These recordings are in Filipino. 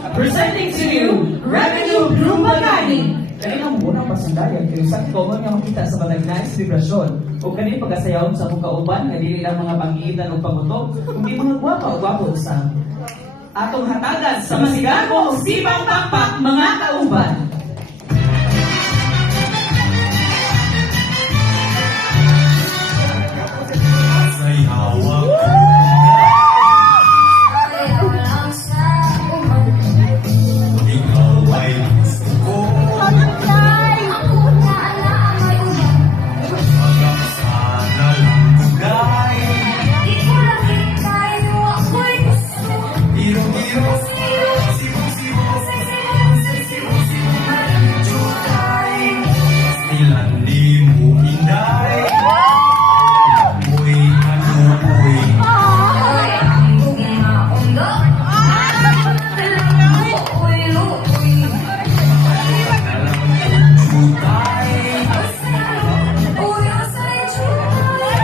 Presenting to you, Revenue Blue Magani. Kaya ang unang pasandayan kayo sa common nga makita sa balag na ekspresyon o kanin pagkasayawon sa mga kauban nga dili lang mga pangitan o pamutok kundi mga gwapa-gwapo sa atong hatagan sa masigagong sibang pakpak mga kauban. Say hawak ikaw ay gusto ko hanggang sana lang tugay Iro-iro Sibo-sibo Jutay Stilan di mo inday Amoy kanukoy Jutay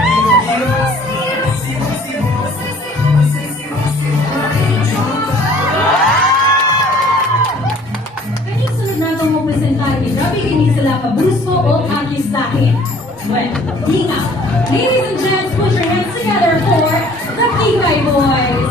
Iro-iro Sibo-sibo Kanyang sunod na itong mapresentar ni Grabe kini sila Kabrusko o Akistahin. Well, hinga. Ladies and gents, put your hands together for the Kikay Boys.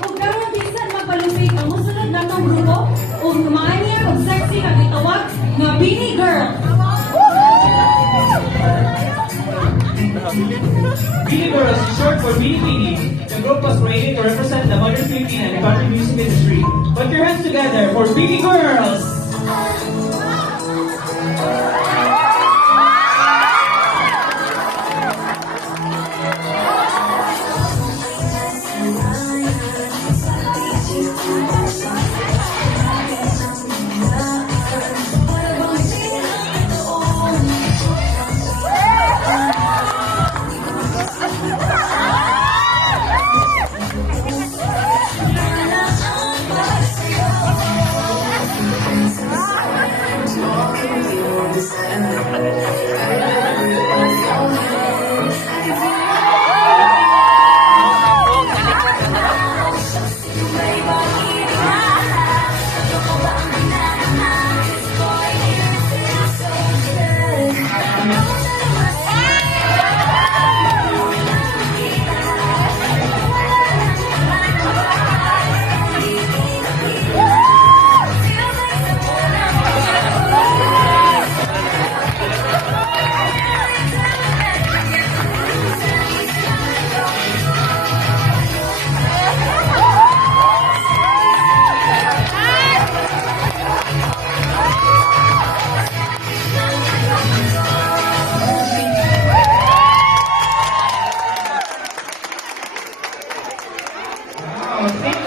Kung karon bisan magpalupig ang musunod na itong grupo, kung kumaan niya kung sexy na gitawag nga Beanie Girl. Beanie Girls is short for Beanie Beanie. The group was created to represent the modern Philippine and the country music industry. Put your hands together for Beanie Girls! Thank